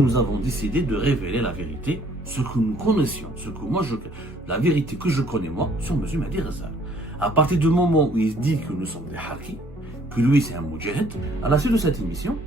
Nous avons décidé de révéler la vérité, ce que nous connaissions, la vérité que je connais moi sur M. Mahdi Ghazal. À partir du moment où il dit que nous sommes des harkis, que lui c'est un moudjahid, à la suite de cette émission,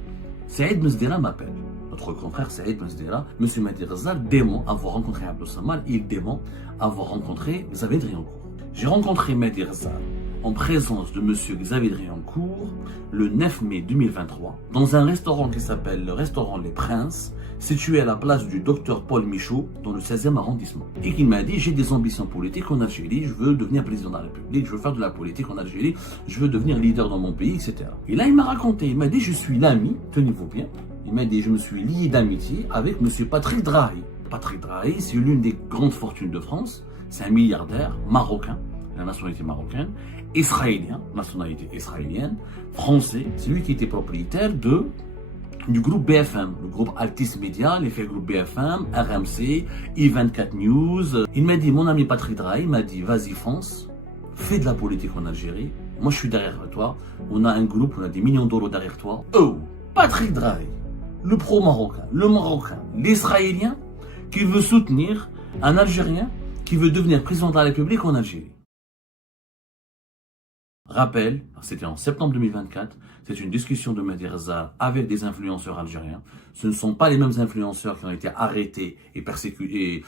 Saïd Mesdela m'appelle. Notre confrère Saïd Mesdela, M. Mahdi Ghazal dément avoir rencontré Abdou Samal, il dément avoir rencontré Xavier Driancourt. J'ai rencontré Mahdi Ghazal en présence de M. Xavier Driancourt le 9 mai 2023 dans un restaurant qui s'appelle le restaurant Les Princes, situé à la place du docteur Paul Michaud dans le 16e arrondissement. Et qu'il m'a dit, j'ai des ambitions politiques en Algérie, je veux devenir président de la République, je veux faire de la politique en Algérie, je veux devenir leader dans mon pays, etc. Et là, il m'a raconté, il m'a dit, je suis l'ami, tenez-vous bien, il m'a dit, je me suis lié d'amitié avec M. Patrick Drahi. Patrick Drahi, c'est l'une des grandes fortunes de France, c'est un milliardaire marocain, la nationalité marocaine, israélien, nationalité israélienne, français, c'est lui qui était propriétaire du groupe BFM, le groupe Altis Media, l'effet groupe BFM, RMC, I24 News. Il m'a dit, mon ami Patrick Drahi, il m'a dit, vas-y fonce, fais de la politique en Algérie, moi je suis derrière toi, on a un groupe, on a des millions d'euros derrière toi. Oh, Patrick Drahi, le pro-marocain, le marocain, l'israélien, qui veut soutenir un Algérien qui veut devenir président de la République en Algérie. Rappel, c'était en septembre 2024, c'est une discussion de Mahdi Ghazal avec des influenceurs algériens. Ce ne sont pas les mêmes influenceurs qui ont été arrêtés et persécutés,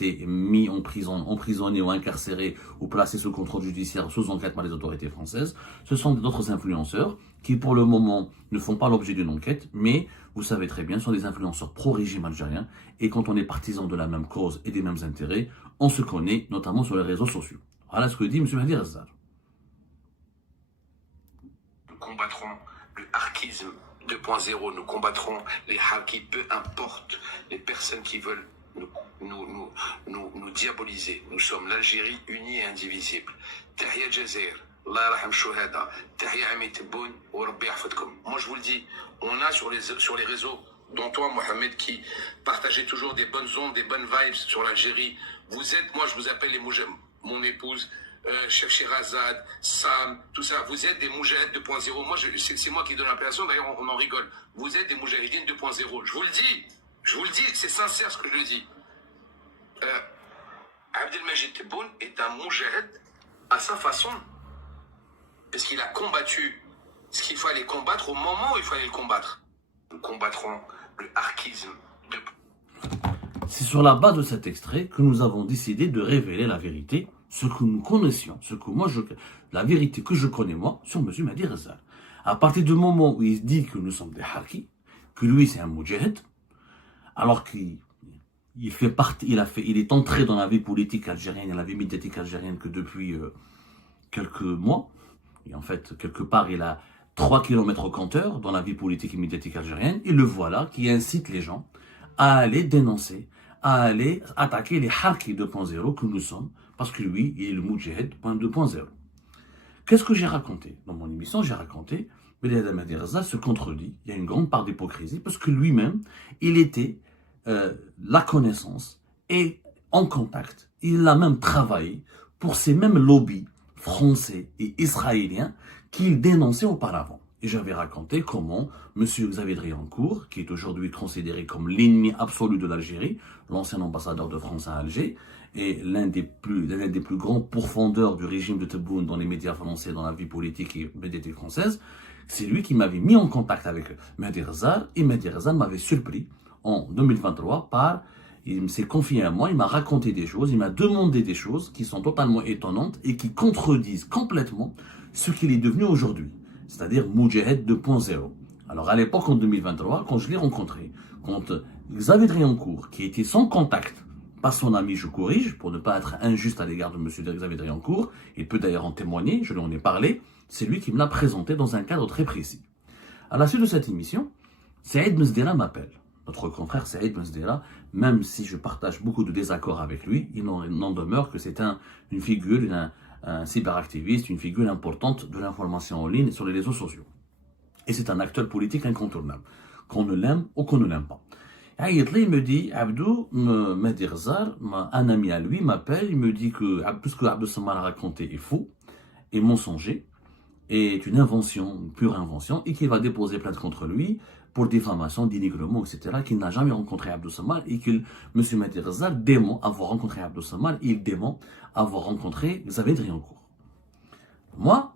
et mis en prison, emprisonnés ou incarcérés ou placés sous contrôle judiciaire sous enquête par les autorités françaises. Ce sont d'autres influenceurs qui pour le moment ne font pas l'objet d'une enquête, mais vous savez très bien, ce sont des influenceurs pro-régime algérien et quand on est partisan de la même cause et des mêmes intérêts, on se connaît notamment sur les réseaux sociaux. Voilà ce que dit M. Mahdi Ghazal. Combattrons le harkisme 2.0, nous combattrons les harkis, peu importe les personnes qui veulent nous diaboliser. Nous sommes l'Algérie unie et indivisible. Tahia Jazair, Allah yarham shuhada, Tahia Ami Tebboune, wa Rabbi yahfadkoum. Moi je vous le dis, on a sur les réseaux, dont toi Mohamed, qui partageait toujours des bonnes ondes, des bonnes vibes sur l'Algérie. Vous êtes, moi je vous appelle les moujahid, mon épouse, Chef Shirazad, Sam, tout ça, vous êtes des moujahid 2.0. Moi, c'est moi qui donne l'appellation, d'ailleurs, on en rigole. Vous êtes des moujahidines 2.0. Je vous le dis, c'est sincère ce que je dis. Abdelmajid Tebboune est un moujahid à sa façon. Parce qu'il a combattu ce qu'il fallait combattre au moment où il fallait le combattre. Nous combattrons le harkisme. C'est sur la base de cet extrait que nous avons décidé de révéler la vérité, ce que nous connaissions, la vérité que je connais moi sur M. Mahdi Ghazal. À partir du moment où il dit que nous sommes des harkis, que lui c'est un moudjahid, alors qu'il fait partie, il est entré dans la vie politique algérienne et la vie médiatique algérienne que depuis quelques mois, et en fait quelque part il a 3 km au compteur dans la vie politique et médiatique algérienne, et le voilà qui incite les gens à aller dénoncer, à aller attaquer les harkis 2.0 que nous sommes, parce que lui, il est le moudjahid 2.0. Qu'est-ce que j'ai raconté? Dans mon émission, j'ai raconté que Mahdi Ghazal se contredit, il y a une grande part d'hypocrisie, parce que lui-même, il était la connaissance et en contact, il a même travaillé pour ces mêmes lobbies français et israéliens qu'il dénonçait auparavant. Et j'avais raconté comment M. Xavier Driancourt, qui est aujourd'hui considéré comme l'ennemi absolu de l'Algérie, l'ancien ambassadeur de France à Alger, et l'un des plus grands pourfendeurs du régime de Tebboune dans les médias français, dans la vie politique et médiatique française, c'est lui qui m'avait mis en contact avec Mahdi Ghazal, et Mahdi Ghazal m'avait surpris en 2023 il s'est confié à moi, il m'a raconté des choses, il m'a demandé des choses qui sont totalement étonnantes et qui contredisent complètement ce qu'il est devenu aujourd'hui, c'est-à-dire Moudjahid 2.0. Alors à l'époque, en 2023, quand je l'ai rencontré, quand Xavier Driancourt, qui était sans contact, pas son ami, je corrige, pour ne pas être injuste à l'égard de M. Xavier Driancourt, il peut d'ailleurs en témoigner, je lui en ai parlé, c'est lui qui me l'a présenté dans un cadre très précis. À la suite de cette émission, Saïd Mesdela m'appelle. Notre confrère Saïd Mesdela, même si je partage beaucoup de désaccords avec lui, il n'en demeure que c'est une figure, un cyberactiviste, une figure importante de l'information en ligne sur les réseaux sociaux. Et c'est un acteur politique incontournable, qu'on ne l'aime ou qu'on ne l'aime pas. Il me dit, Abdou, Mahdi Ghazal, un ami à lui m'appelle, il me dit que tout ce que Abdou Samal a raconté est faux, est mensonger, est une invention, une pure invention, et qu'il va déposer plainte contre lui pour diffamation, dénigrement, etc., qu'il n'a jamais rencontré Abdou Samad et que M. Mehdi Ghazal dément avoir rencontré Abdou Samad, il dément avoir rencontré Xavier Driancourt. Moi,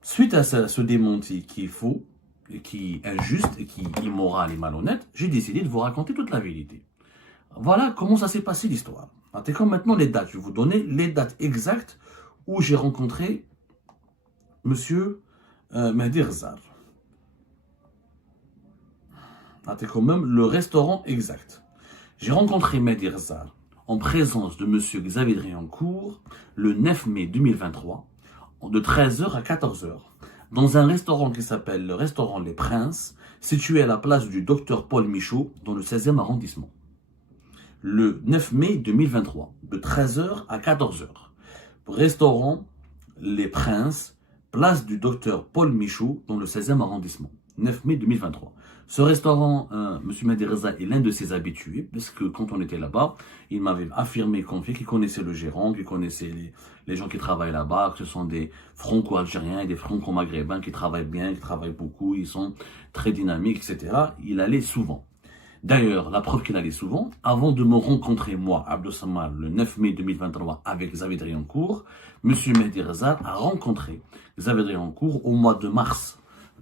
suite à ce démenti qui est faux, et qui est injuste, et qui est immoral et malhonnête, j'ai décidé de vous raconter toute la vérité. Voilà comment ça s'est passé l'histoire. Attendez maintenant les dates. Je vais vous donner les dates exactes où j'ai rencontré M. Mehdi Ghazal. Attendez quand même le restaurant exact. J'ai rencontré Mehdi Ghazal en présence de M. Xavier Driancourt le 9 mai 2023 de 13h à 14h dans un restaurant qui s'appelle le restaurant Les Princes, situé à la place du Docteur Paul Michaud dans le 16e arrondissement. Le 9 mai 2023 de 13h à 14h. Restaurant Les Princes, place du Docteur Paul Michaud dans le 16e arrondissement. 9 mai 2023. Ce restaurant, M. Mehdi Ghazal est l'un de ses habitués, parce que quand on était là-bas, il m'avait affirmé, confié qu'il connaissait le gérant, qu'il connaissait les gens qui travaillent là-bas, que ce sont des franco-algériens et des franco-maghrébins qui travaillent bien, qui travaillent beaucoup, ils sont très dynamiques, etc. Il allait souvent. D'ailleurs, la preuve qu'il allait souvent, avant de me rencontrer, moi, Abdou Samad, le 9 mai 2023, avec Xavier Driancourt, M. Mehdi Ghazal a rencontré Xavier Driancourt au mois de mars.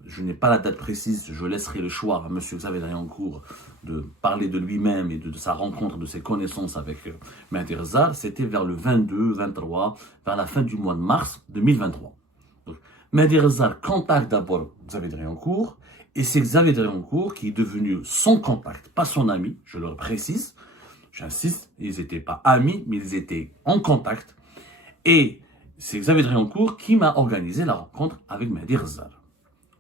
Je n'ai pas la date précise, je laisserai le choix à M. Xavier Driancourt de parler de lui-même et de sa rencontre, de ses connaissances avec Mehdi Ghazal. C'était vers le 22, 23, vers la fin du mois de mars 2023. Donc, Mehdi Ghazal contacte d'abord Xavier Driancourt, et c'est Xavier Driancourt qui est devenu son contact, pas son ami, je le précise. J'insiste, ils n'étaient pas amis, mais ils étaient en contact. Et c'est Xavier Driancourt qui m'a organisé la rencontre avec Mehdi Ghazal.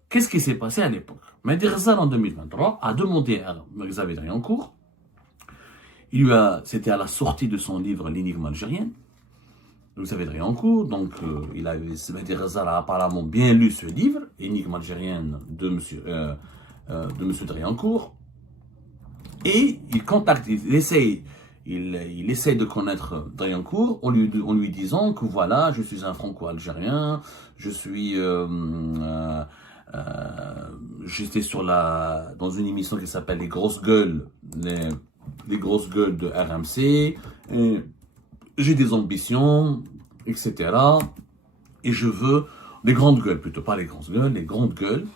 Qu'est-ce qui s'est passé à l'époque? Mehdi Ghazal, en 2023, a demandé à Xavier Driancourt, c'était à la sortie de son livre L'énigme algérienne, Xavier Driancourt, donc Mehdi Ghazal a apparemment bien lu ce livre, Énigme algérienne de M. Driancourt, et il contacte, il essaye de connaître Driancourt en lui disant que voilà, je suis un franco-algérien, j'étais dans une émission qui s'appelle Les Grosses Gueules, les Grosses Gueules de RMC, et j'ai des ambitions, etc. Et je veux les grandes gueules, plutôt pas les grosses gueules, les grandes gueules.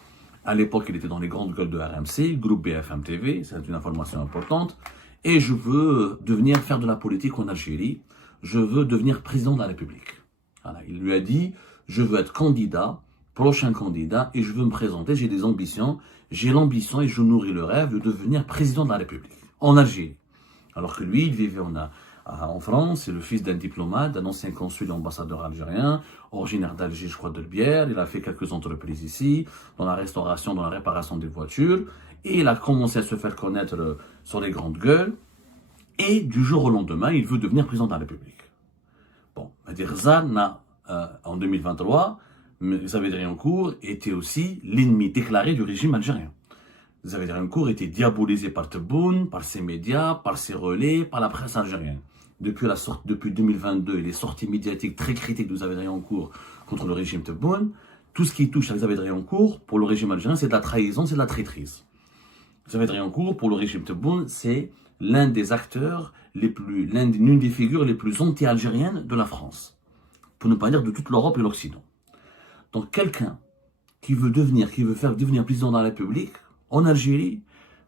À l'époque, il était dans les grandes gueules de RMC, groupe BFM TV, c'est une information importante. Et je veux faire de la politique en Algérie. Je veux devenir président de la République. Voilà, il lui a dit, je veux être candidat, prochain candidat, et je veux me présenter, j'ai des ambitions. J'ai l'ambition et je nourris le rêve de devenir président de la République, en Algérie. Alors que lui, il vivait en France, c'est le fils d'un diplomate, d'un ancien consul et ambassadeur algérien, originaire d'Alger, je crois, de Bière. Il a fait quelques entreprises ici, dans la restauration, dans la réparation des voitures. Et il a commencé à se faire connaître sur les grandes gueules. Et du jour au lendemain, il veut devenir président de la République. Bon, Mehdi Ghazal, en 2023, Xavier Driancourt était aussi l'ennemi déclaré du régime algérien. Xavier Driancourt était diabolisé par Tebboune, par ses médias, par ses relais, par la presse algérienne. Depuis 2022 et les sorties médiatiques très critiques de Xavier Driancourt contre le régime Tebboune, tout ce qui touche à Xavier Driancourt pour le régime algérien, c'est de la trahison, c'est de la traîtrise. Xavier Driancourt pour le régime Tebboune, c'est l'un des acteurs l'une des figures les plus anti-algériennes de la France, pour ne pas dire de toute l'Europe et l'Occident. Donc quelqu'un qui veut faire devenir président de la République en Algérie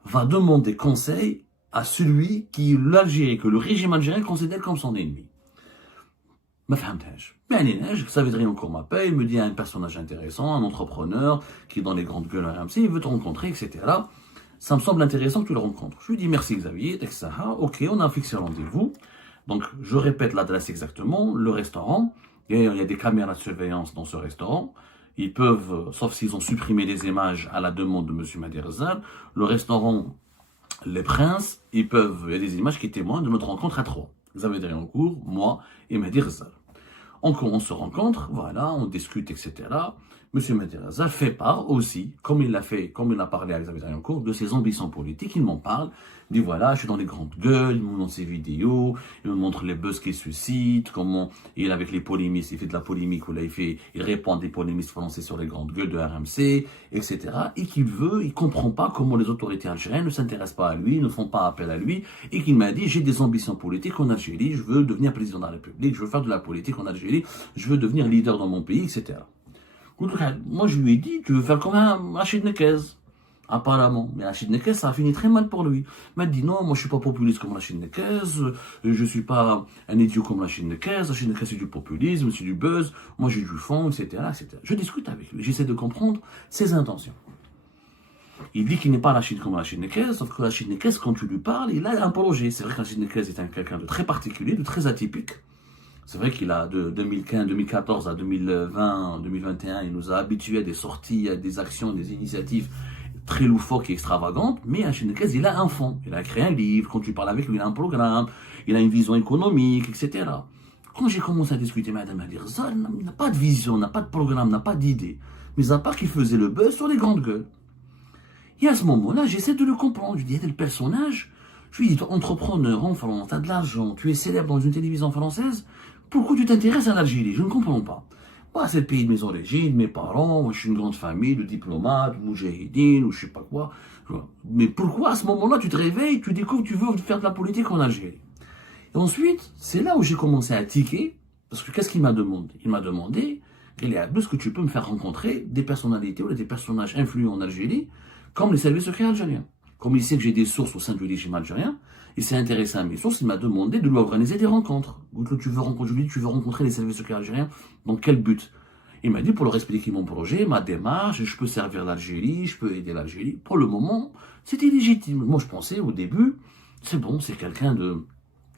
va demander conseil à celui que le régime algérien considère comme son ennemi. ما فهمتهاش. Xavier Driancourt m'appelle, il me dit il y a un personnage intéressant, un entrepreneur qui est dans les grandes gueules à RMC, il veut te rencontrer, etc. Ça me semble intéressant que tu le rencontres. Je lui dis merci Xavier, etc. Ok, on a fixé un rendez-vous. Donc je répète l'adresse exactement, le restaurant. Il y a des caméras de surveillance dans ce restaurant. Ils peuvent, sauf s'ils ont supprimé les images à la demande de M. Mehdi Ghazal, le restaurant Les Princes, il y a des images qui témoignent de notre rencontre à trois. Xavier Driancourt, moi et Mehdi Ghazal. On se rencontre, voilà, on discute, etc. M. Mehdi fait part aussi, comme il a parlé à Xavier Dariencourt, de ses ambitions politiques. Il m'en parle, il dit voilà, je suis dans les grandes gueules, il me montre ses vidéos, il me montre les buzz qu'il suscite, comment il est avec les polémistes, il fait de la polémique, ou là il répond à des polémistes français sur les grandes gueules de RMC, etc. Et il comprend pas comment les autorités algériennes ne s'intéressent pas à lui, ne font pas appel à lui, et qu'il m'a dit j'ai des ambitions politiques en Algérie, je veux devenir président de la République, je veux faire de la politique en Algérie, je veux devenir leader dans mon pays, etc. Moi, je lui ai dit, tu veux faire comme un Rachid Nekez, apparemment. Mais Rachid Nekez, ça a fini très mal pour lui. Il m'a dit, non, moi, je suis pas populiste comme Rachid Nekez, je suis pas un idiot comme Rachid Nekez. Rachid Nekez, c'est du populisme, c'est du buzz, moi, j'ai du fond, etc., etc. Je discute avec lui, j'essaie de comprendre ses intentions. Il dit qu'il n'est pas Rachid comme Rachid Nekez, sauf que Rachid Nekez, quand tu lui parles, il a un projet. C'est vrai que Rachid Nekez est quelqu'un de très particulier, de très atypique. C'est vrai qu'il a de 2014 à 2020, 2021, il nous a habitués à des sorties, à des actions, des initiatives très loufoques et extravagantes, mais Rachid Nekez, il a un fond. Il a créé un livre, quand tu parles avec lui, il a un programme, il a une vision économique, etc. Quand j'ai commencé à discuter avec Madame Adirza, il n'a pas de vision, n'a pas de programme, n'a pas d'idée. Mais à part qu'il faisait le buzz sur les grandes gueules. Et à ce moment-là, j'essaie de le comprendre. Je lui dis, il y a le personnage. Je lui dis, toi, entrepreneur en France, tu as de l'argent, tu es célèbre dans une télévision française, pourquoi tu t'intéresses à l'Algérie? Je ne comprends pas. Moi, c'est le pays de mes origines, mes parents, moi, je suis une grande famille de diplomates, de moudjahidines, ou je sais pas quoi. Mais pourquoi à ce moment-là, tu te réveilles, tu découvres que tu veux faire de la politique en Algérie? Et ensuite, c'est là où j'ai commencé à tiquer, parce que qu'est-ce qu'il m'a demandé? Il m'a demandé, est-ce que tu peux me faire rencontrer des personnalités ou des personnages influents en Algérie, comme les services secrets algériens? Comme il sait que j'ai des sources au sein du régime algérien, il s'est intéressé à mes sources, il m'a demandé de lui organiser des rencontres. Tu veux rencontrer les services secrets algériens, dans quel but? Il m'a dit pour leur expliquer mon projet, ma démarche, je peux servir l'Algérie, je peux aider l'Algérie. Pour le moment, c'était légitime. Moi, je pensais au début, c'est bon, c'est quelqu'un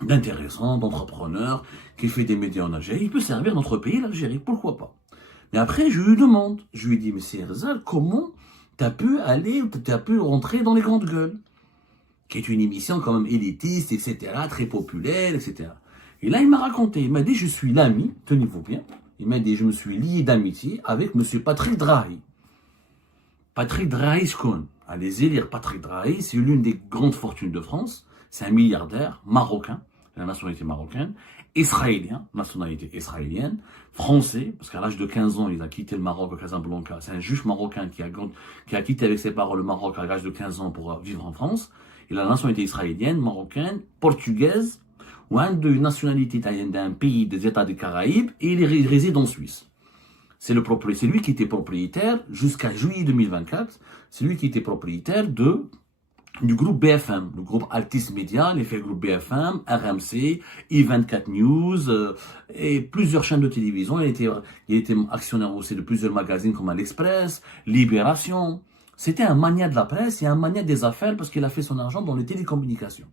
d'intéressant, d'entrepreneur, qui fait des médias en Algérie, il peut servir notre pays, l'Algérie, pourquoi pas? Mais après, je lui demande, je lui dis, mais c'est Rzal, comment t'as pu rentrer dans les grandes gueules? Qui est une émission quand même élitiste, etc., très populaire, etc. Et là, il m'a raconté, il m'a dit, je suis l'ami, tenez-vous bien, il m'a dit, je me suis lié d'amitié avec M. Patrick Drahi. Patrick Drahi, je connais. Allez-y lire Patrick Drahi, c'est l'une des grandes fortunes de France, c'est un milliardaire marocain, la nationalité marocaine, israélien, nationalité israélienne, français, parce qu'à l'âge de 15 ans, il a quitté le Maroc à Casablanca, c'est un juif marocain qui a quitté avec ses parents le Maroc à l'âge de 15 ans pour vivre en France. Il a la nationalité israélienne, marocaine, portugaise, ou une nationalité italienne d'un pays des États des Caraïbes, et il réside en Suisse. C'est lui qui était propriétaire, jusqu'à juillet 2024, c'est lui qui était propriétaire du groupe BFM, le groupe Altis Media, l'effet groupe BFM, RMC, I24 News, et plusieurs chaînes de télévision. Il était actionnaire aussi de plusieurs magazines comme l'Express, Libération. C'était un mania de la presse et un mania des affaires parce qu'il a fait son argent dans les télécommunications.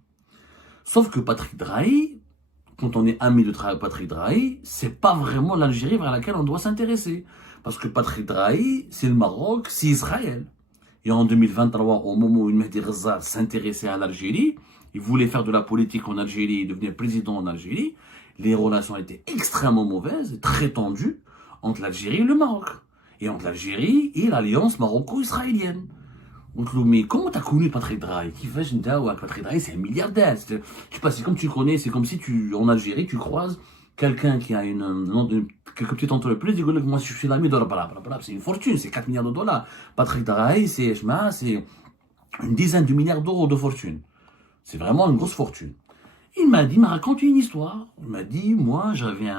Sauf que Patrick Drahi, quand on est ami de Patrick Drahi, c'est pas vraiment l'Algérie vers laquelle on doit s'intéresser. Parce que Patrick Drahi, c'est le Maroc, c'est Israël. Et en 2023, au moment où Mehdi Ghazal s'intéressait à l'Algérie, il voulait faire de la politique en Algérie, devenir président en Algérie, les relations étaient extrêmement mauvaises, très tendues, entre l'Algérie et le Maroc. Et entre l'Algérie et l'alliance maroco-israélienne. Mais comment t'as connu Patrick Drahi? Patrick Drahi, c'est un milliardaire. Je sais pas, c'est comme tu connais, c'est comme si en Algérie, tu croises quelqu'un qui a quelques petites entreprises, il dit, moi je suis l'ami de c'est une fortune, c'est 4 milliards de dollars. Patrick Drahi, c'est une dizaine de milliards d'euros de fortune. C'est vraiment une grosse fortune. Il m'a raconté une histoire. Il m'a dit, moi j'avais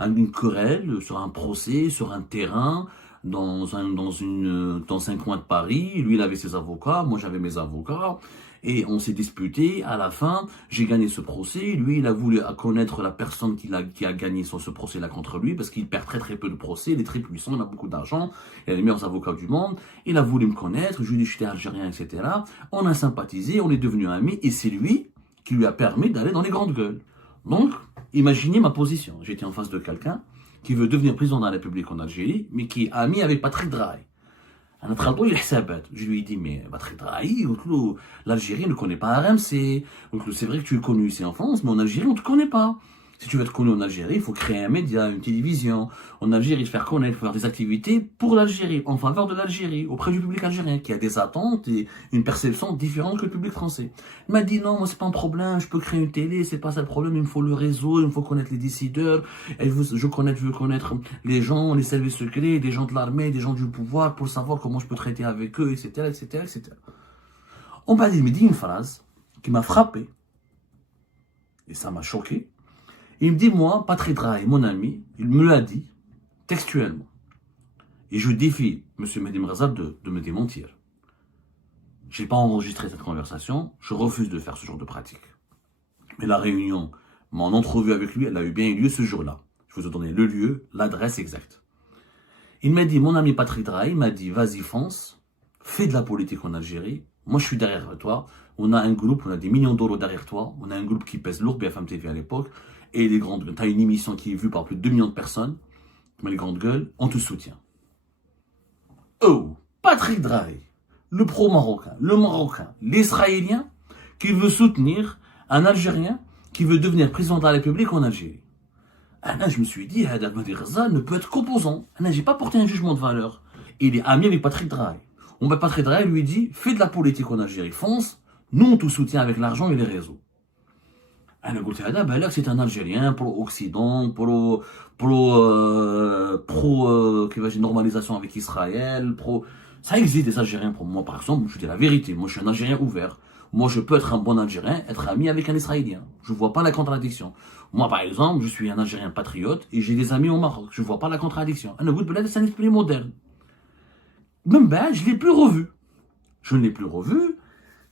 une querelle sur un procès, sur un terrain, dans un coin de Paris. Lui, il avait ses avocats, moi j'avais mes avocats, et on s'est disputé. À la fin, j'ai gagné ce procès. Lui, il a voulu connaître la personne qui a gagné ce procès-là contre lui, parce qu'il perd très très peu de procès, il est très puissant, il a beaucoup d'argent, il a les meilleurs avocats du monde. Il a voulu me connaître, je lui ai dit que j'étais algérien, etc. On a sympathisé, on est devenus amis, et c'est lui qui lui a permis d'aller dans les grandes gueules. Donc, imaginez ma position. J'étais en face de quelqu'un qui veut devenir président de la République en Algérie, mais qui est ami avec Patrick Drahi. Je lui ai dit, mais Patrick Drahi, l'Algérie ne connaît pas RMC. C'est vrai que tu es connu ici en France, mais en Algérie, on ne te connaît pas. Si tu veux être connu en Algérie, il faut créer un média, une télévision. En Algérie, faire connaître, faire des activités pour l'Algérie, en faveur de l'Algérie, auprès du public algérien, qui a des attentes et une perception différente que le public français. Il m'a dit non, moi c'est pas un problème, je peux créer une télé, c'est pas ça le problème, il me faut le réseau, il me faut connaître les décideurs, et je veux connaître les gens, les services secrets, des gens de l'armée, des gens du pouvoir, pour savoir comment je peux traiter avec eux, etc., etc., etc. On m'a dit, il me dit une phrase qui m'a frappé, et ça m'a choqué. Il me dit, moi, Patrick Drahi, mon ami, il me l'a dit textuellement. Et je défie M. Mehdi Mrazab de me démentir. Je n'ai pas enregistré cette conversation, je refuse de faire ce genre de pratique. Mais la réunion, mon entrevue avec lui, elle a eu bien eu lieu ce jour-là. Je vous ai donné le lieu, l'adresse exacte. Il m'a dit, mon ami Patrick Drahi m'a dit, vas-y fonce, fais de la politique en Algérie, moi je suis derrière toi, on a un groupe, on a des millions d'euros derrière toi, on a un groupe qui pèse lourd, BFM TV à l'époque, et les grandes, tu as une émission qui est vue par plus de 2 millions de personnes, mais les grandes gueules, on te soutient. Oh, Patrick Drahi, le pro-marocain, le marocain, l'israélien, qui veut soutenir un Algérien qui veut devenir président de la République en Algérie. Là, je me suis dit, Hadad Mehdi Mrazab ne peut être qu'opposant. Là, j'ai pas porté un jugement de valeur. Il est ami avec Patrick Drahi. Patrick Drahi lui dit, fais de la politique en Algérie, fonce, nous on te soutient avec l'argent et les réseaux. أنا قلت هذا بالك c'est un Algérien pro-Occident, كيفاش normalisation avec Israël, ça existe des Algériens pour moi par exemple, je dis la vérité, moi je suis un Algérien ouvert. Moi je peux être un bon Algérien, être ami avec un Israélien. Je vois pas la contradiction. Moi par exemple, je suis un Algérien patriote et j'ai des amis au Maroc, je vois pas la contradiction. أنا قلت بلاد c'est un esprit moderne. Même je l'ai plus revu. Je ne l'ai plus revu,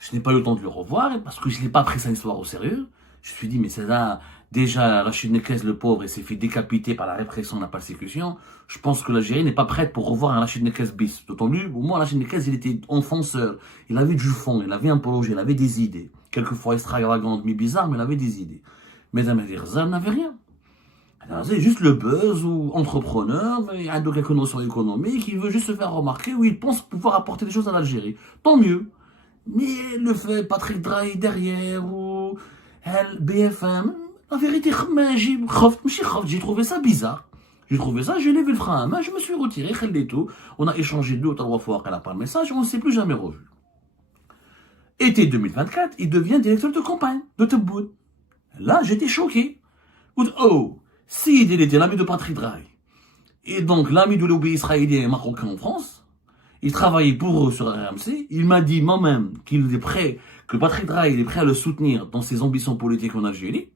je n'ai pas eu le temps de le revoir parce que je n'ai pas pris sa histoire au sérieux. Je me suis dit, mais c'est là, déjà, Rachid Nekez, le pauvre, il s'est fait décapiter par la répression, la persécution. Je pense que l'Algérie n'est pas prête pour revoir un Rachid Nekez bis. D'autant plus, au moins, Rachid Nekez, il était enfonceur. Il avait du fond, il avait un projet, il avait des idées. Quelquefois extravagantes, mais bizarres, mais il avait des idées. Mais Mehdi Mrazab n'avait rien. C'est juste le buzz ou entrepreneur, mais il a quelques notions économiques, il veut juste se faire remarquer ou il pense pouvoir apporter des choses à l'Algérie. Tant mieux. Mais le fait Patrick Drahi derrière ou BFM, la vérité, j'ai trouvé ça bizarre. J'ai trouvé ça, j'ai levé le frein à main, je me suis retiré, on a échangé 2 ou 3 fois par message, on ne s'est plus jamais revu. Été 2024, il devient directeur de campagne de Tebboune. Là, j'étais choqué. Oh, si il était l'ami de Patrick Drahi, et donc l'ami de lobby israélien et marocain en France, il travaillait pour eux sur RMC, il m'a dit moi-même qu'il est prêt, que Patrick Drahi est prêt à le soutenir dans ses ambitions politiques en Algérie,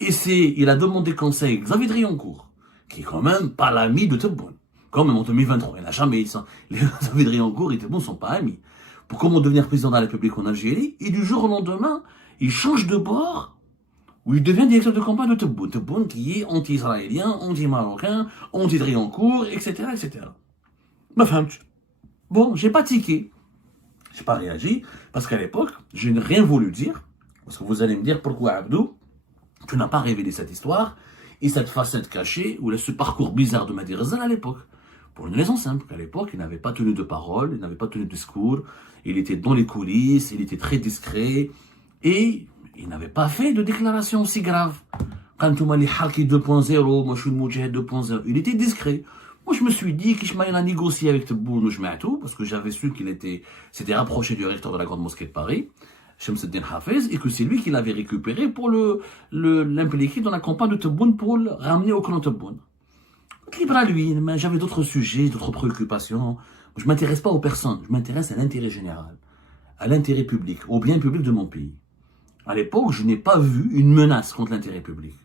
et il a demandé conseil à Xavier Driancourt, qui est quand même pas l'ami de Tebboune. Quand même en 2023, il n'a jamais ça. Xavier Driancourt et Tebboune ne sont pas amis. Pour comment devenir président de la République en Algérie, et du jour au lendemain, il change de bord, où il devient directeur de campagne de Tebboune. Tebboune qui est anti-israélien, anti-marocain, anti-Driancourt, etc., etc. Ma femme, bon, j'ai pas tiqué. J'ai pas réagi, parce qu'à l'époque, je n'ai rien voulu dire. Parce que vous allez me dire, pourquoi Abdou, tu n'as pas révélé cette histoire, et cette facette cachée, ou ce parcours bizarre de Mehdi Mrazab à l'époque. Pour une raison simple, qu'à l'époque, il n'avait pas tenu de parole, il n'avait pas tenu de discours, il était dans les coulisses, il était très discret, et il n'avait pas fait de déclaration aussi grave. Quand tu m'as dit Harki 2.0, moi je suis le Moudjahid 2.0, il était discret. Moi, je me suis dit qu'Ishmael a négocié avec Tebboune ou Jma'atou, parce que j'avais su qu'il s'était rapproché du recteur de la Grande Mosquée de Paris, Shamsuddin Hafez, et que c'est lui qui l'avait récupéré pour l'impliquer dans la campagne de Tebboune pour le ramener au clan Tebboune. Libre à lui, mais j'avais d'autres sujets, d'autres préoccupations. Je ne m'intéresse pas aux personnes, je m'intéresse à l'intérêt général, à l'intérêt public, au bien public de mon pays. À l'époque, je n'ai pas vu une menace contre l'intérêt public.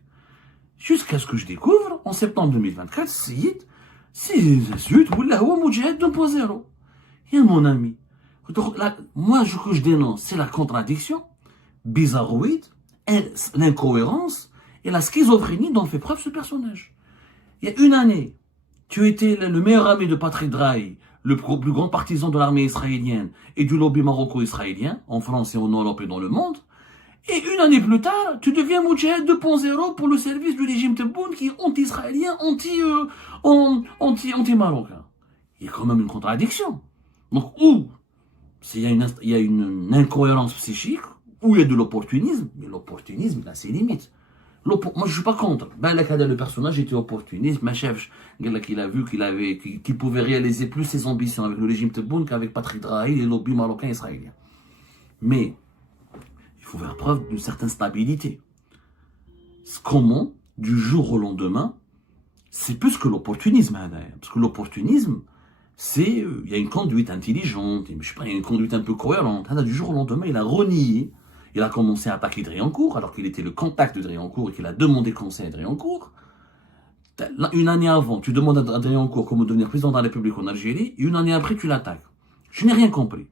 Jusqu'à ce que je découvre, en septembre 2024, c'est zut, Wallah, huwa Moudjahid 2.0. Et mon ami, moi, ce que je dénonce, c'est la contradiction, bizarroïde, l'incohérence et la schizophrénie dont fait preuve ce personnage. Il y a une année, tu étais le meilleur ami de Patrick Drahi, le plus grand partisan de l'armée israélienne et du lobby maroco-israélien, en France et en Europe et dans le monde. Et une année plus tard, tu deviens Moudjahid 2.0 pour le service du régime Tebboune qui est anti-israélien, anti-marocain. Il y a quand même une contradiction. Donc, ou il y a une incohérence psychique, ou il y a de l'opportunisme, mais l'opportunisme, il a ses limites. Moi, je suis pas contre. Ben, le personnage était opportuniste. Ma chef, il a vu qu'il pouvait réaliser plus ses ambitions avec le régime Tebboune qu'avec Patrick Drahi et les lobbies marocains et israéliens. Mais il faut faire preuve d'une certaine stabilité. Comment, du jour au lendemain, c'est plus que l'opportunisme, hein, parce que l'opportunisme, il y a une conduite intelligente, je sais pas, il y a une conduite un peu cohérente. Du jour au lendemain, il a renié, il a commencé à attaquer Driancourt, alors qu'il était le contact de Driancourt et qu'il a demandé conseil à Driancourt. Une année avant, tu demandes à Driancourt comment devenir président de la République en Algérie, et une année après, tu l'attaques. Je n'ai rien compris.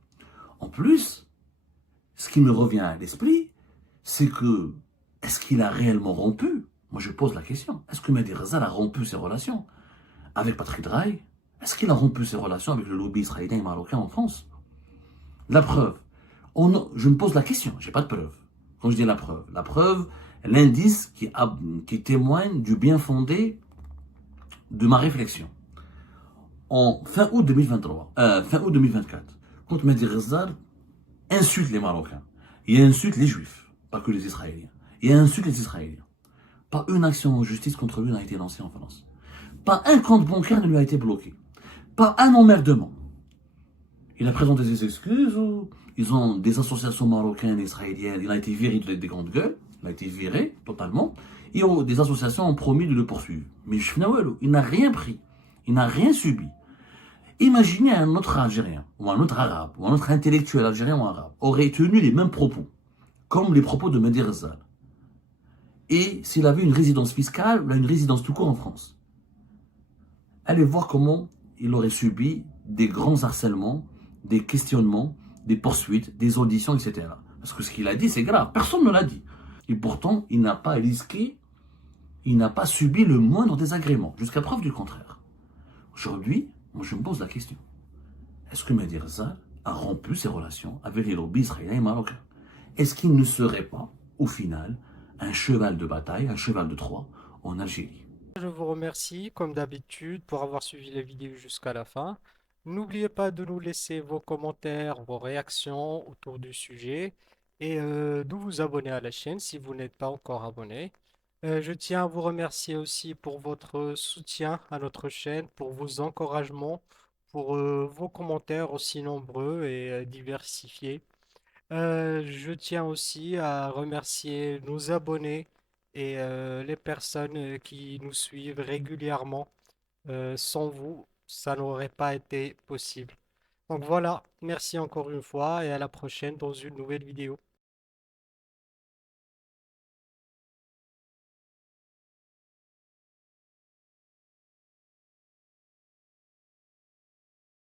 En plus, ce qui me revient à l'esprit, c'est que, est-ce qu'il a réellement rompu? Moi, je pose la question. Est-ce que Mehdi Ghazal a rompu ses relations avec Patrick Drahi? Est-ce qu'il a rompu ses relations avec le lobby israélien et marocain en France? La preuve. Je me pose la question, j'ai pas de preuve. Quand je dis la preuve, l'indice qui témoigne du bien fondé de ma réflexion. En fin août 2023, fin août 2024, quand Mehdi Ghazal insulte les Marocains, il insulte les Juifs, pas que les Israéliens, il insulte les Israéliens. Pas une action en justice contre lui n'a été lancée en France. Pas un compte bancaire ne lui a été bloqué. Pas un emmerdement. Il a présenté des excuses, ils ont des associations marocaines et israéliennes, il a été viré des grandes gueules, il a été viré totalement, et des associations ont promis de le poursuivre. Mais il n'a rien pris, il n'a rien subi. Imaginez un autre Algérien, ou un autre Arabe, ou un autre intellectuel algérien ou arabe, aurait tenu les mêmes propos, comme les propos de Mehdi Ghazal. Et s'il avait une résidence fiscale ou une résidence tout court en France. Allez voir comment il aurait subi des grands harcèlements, des questionnements, des poursuites, des auditions, etc. Parce que ce qu'il a dit, c'est grave. Personne ne l'a dit. Et pourtant, il n'a pas risqué, il n'a pas subi le moindre désagrément, jusqu'à preuve du contraire. Aujourd'hui, moi je me pose la question. Est-ce que Mehdi Ghazal a rompu ses relations avec les lobbies israéliens et marocains? Est-ce qu'il ne serait pas, au final, un cheval de bataille, un cheval de Troie en Algérie? Je vous remercie, comme d'habitude, pour avoir suivi la vidéo jusqu'à la fin. N'oubliez pas de nous laisser vos commentaires, vos réactions autour du sujet et de vous abonner à la chaîne si vous n'êtes pas encore abonné. Je tiens à vous remercier aussi pour votre soutien à notre chaîne, pour vos encouragements, pour vos commentaires aussi nombreux et diversifiés. Je tiens aussi à remercier nos abonnés et les personnes qui nous suivent régulièrement. Sans vous, ça n'aurait pas été possible. Donc voilà, merci encore une fois et à la prochaine dans une nouvelle vidéo.